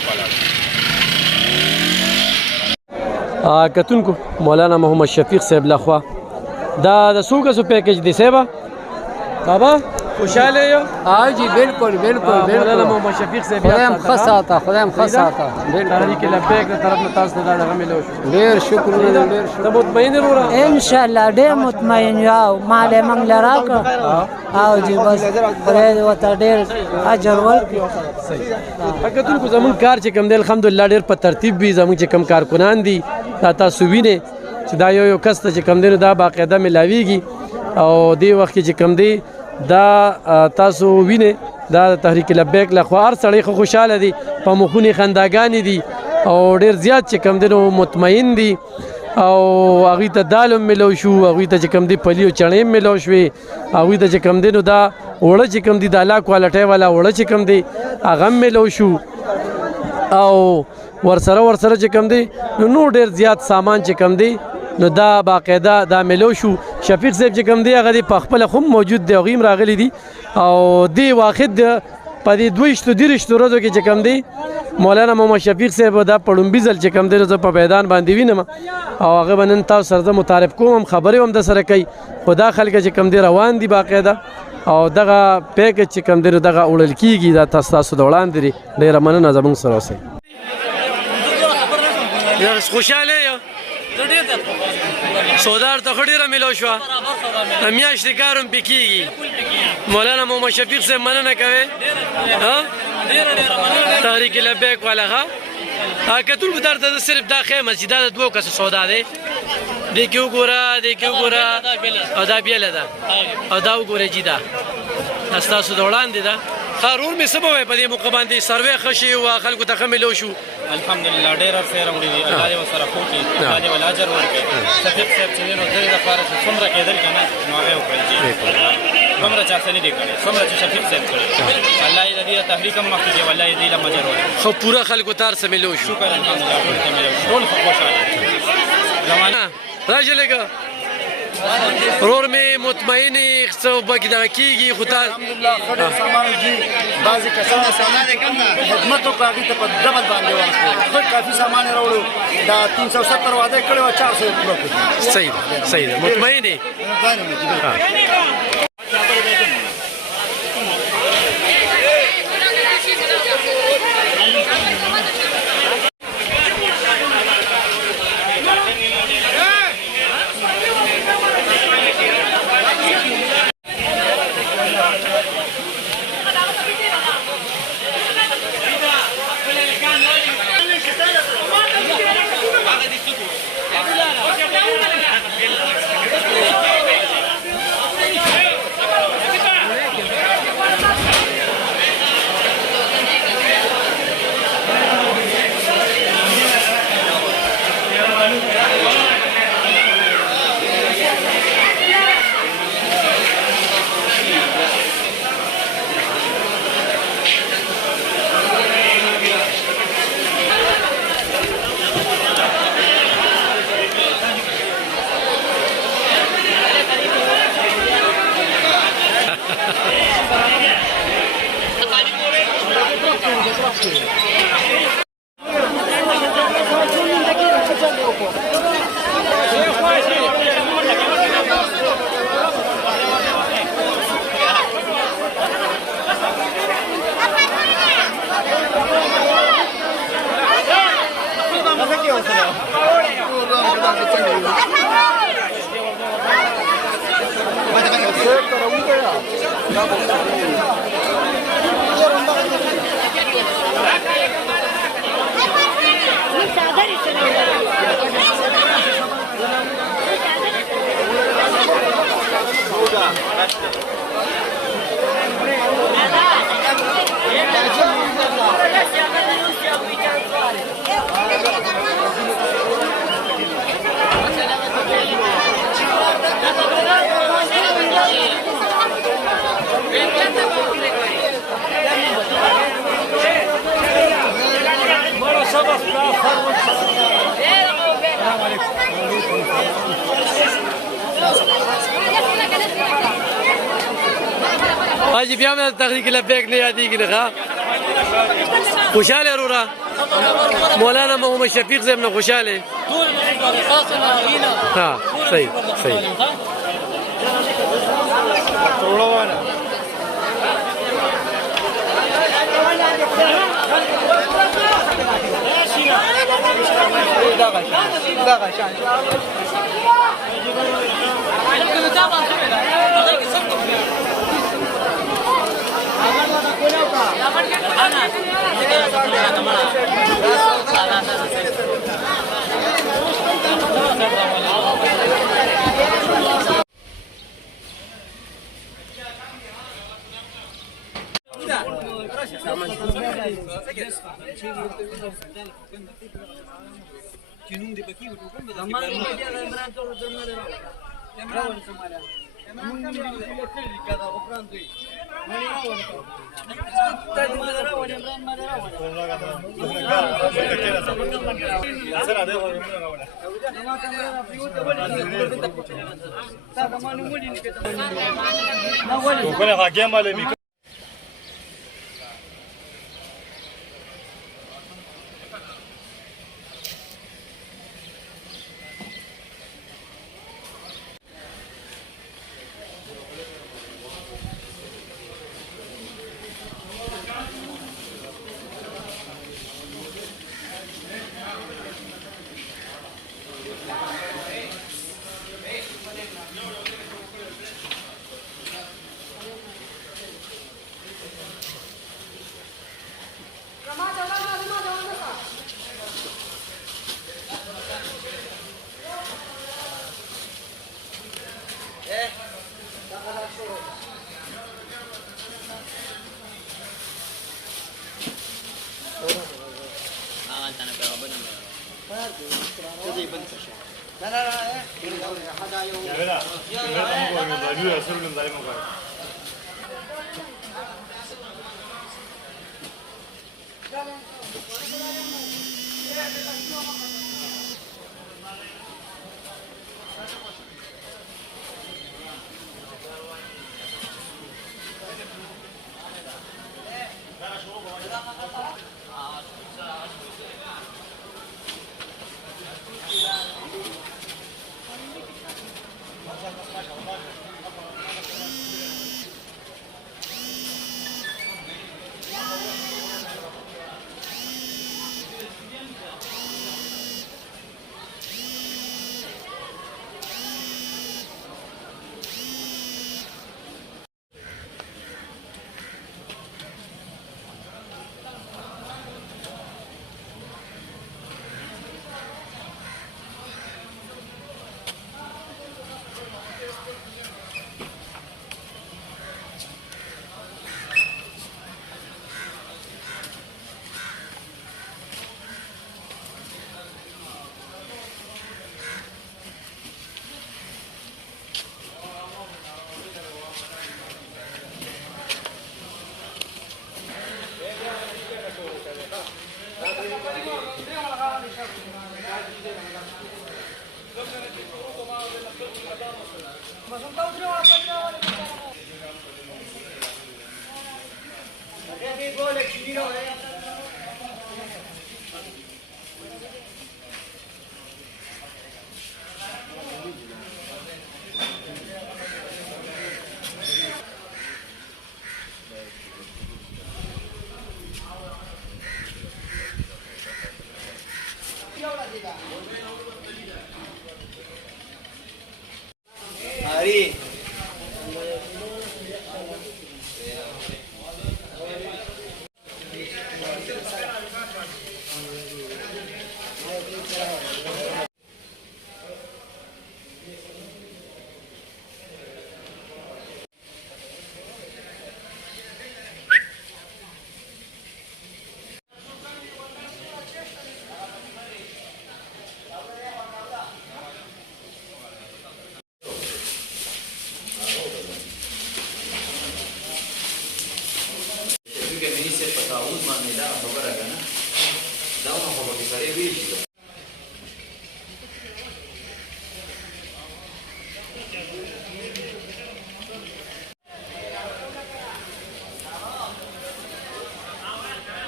کتونکو مولانا محمد شفیق صاحب لخوا دا د څو کسو پیکج دی صاحبه بابا خوشاله یو جی بالکل بالکل مولانا محمد شفیق صاحب خدایم ښه ساته خدایم ښه ساته تحریک لبیک د طرف نه تاسو ته دا دغه ملو شو ډېر شکر ډېر شکر ته مطمئن وروره ان شاء الله ډېر مطمئن یو مال موږ لراکو او جی بس خدای دې وته ډېر اجر ورکړي کتونکو زمون کار چې کوم دی الحمدلله ډېر په ترتیب وي زمون چې کوم کارکنان دي دا تاسو وینئ چې دا یو کس ته چې کوم دی نو دا باقاعده ملاویږي او دې وخت کې چې کوم دی دا تاسو وینئ دا تحریک لبیک لخوا هر سړی خو خوشحاله دي په مخونې خنداګانې دي او ډېر زیات چې کوم دی نو مطمئن دي او هغوی ته دال هم میلو شو هغوی ته چې کوم دی پلی او چڼې هم میلو شوې هغوی ته چې کوم دی نو دا اوړه چې کوم دی د الله کوالټۍ والا اوړه چې کوم دی هغه هم میلو شو او ورسره چې کوم دی نو ډېر زیات سامان چې کوم دی نو دا باقاعده دا میلو شو شفیق صاحب چې کوم دی هغه دی په خپله خو موجود دی هغوی هم راغلي دي او دی واحد په دې 22 ورځو کې چې کوم دی مولانا محمد شفیق صاحب دا په لومبي ځل چې کوم دی نو زه په میدان باندې وینم او هغه به نن تاسو سره زه متعارف کوم هم خبرې هم د سره کوي خو دا خلک چې کوم دی روان دي باقاعده او دغه پیکج چې کوم دی نو دغه وړل کېږي دا تاسو د وړاندې دی ډېره مننه زموږ سره اوسئ خوشحاله یو سودار ته خو ډېره میلو شوه میاشتې کار هم پې کېږي مولانا محمد شفیق صاحب مننه کوې تحریک لبیک والا ښه کتونکو درته زه صرف دا ښیم چې دا د دوو کسو سودا دی دې کې وګوره او دا بیله ده او دا وګورئ جي دا ستاسو د وړاندې ده ضرور مې څه به وایي په دې موقع باندې سروې ښه شي او خلکو ته ښه میلو شو الحمدلله ډېر عرصې راوړي دي الله دې ورسره ښه کړي الله دې ول اجر ورکړي شفیق صاحب چې دی نو د دې لپاره چې څومره کېدل که نه نو هغه یې وکړل څومره چا څه نه دي کړی څومره چې شفیق صاحب کړی الله یې د دې تحریک هم مخکې دی والله یې دې له اجر ورکړي خو پوره خلکو ته هر څه میلو شو شکر الحمدلله ټول ته میلو شو ټول خوشحاله زمانه راشه لږه ورور مې مطمئنې څه پکې دغه کېږي خو تا الحمدلله ښه ډېر سامان دي بعضې کسانو سامان خدمت وکړه هغوی ته په ډبل باندې ورکړو ښه کافي سامان یې راوړو دا 370 وعده یې کړې وه 400 یې پوره کړو صحیح ده مطمئن یې حاجی بیا مې تحریک لبیک نه یادېږي نه ښه خوشاله رورا مولانا محمد شفیق صاحب نه خوشاله ها صحیح صحیح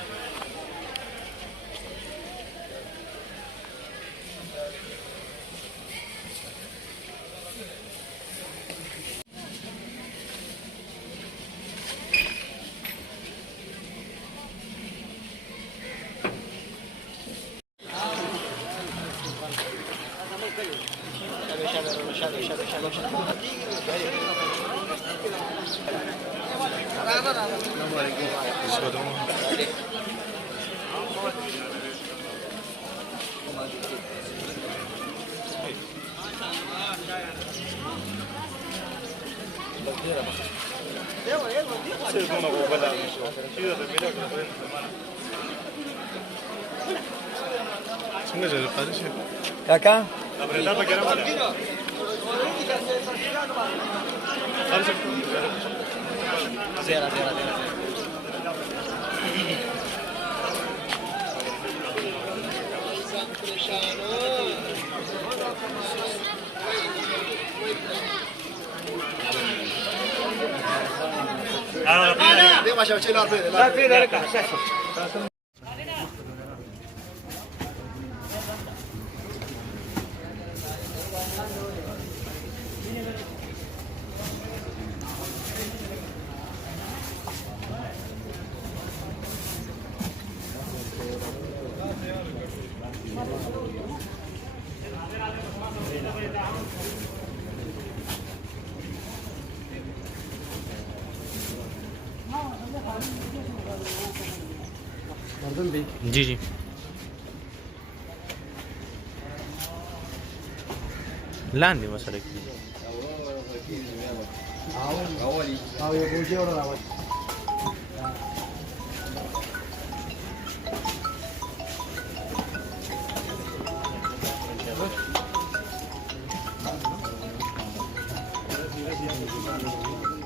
Kaká? जी जी लांदी मसाले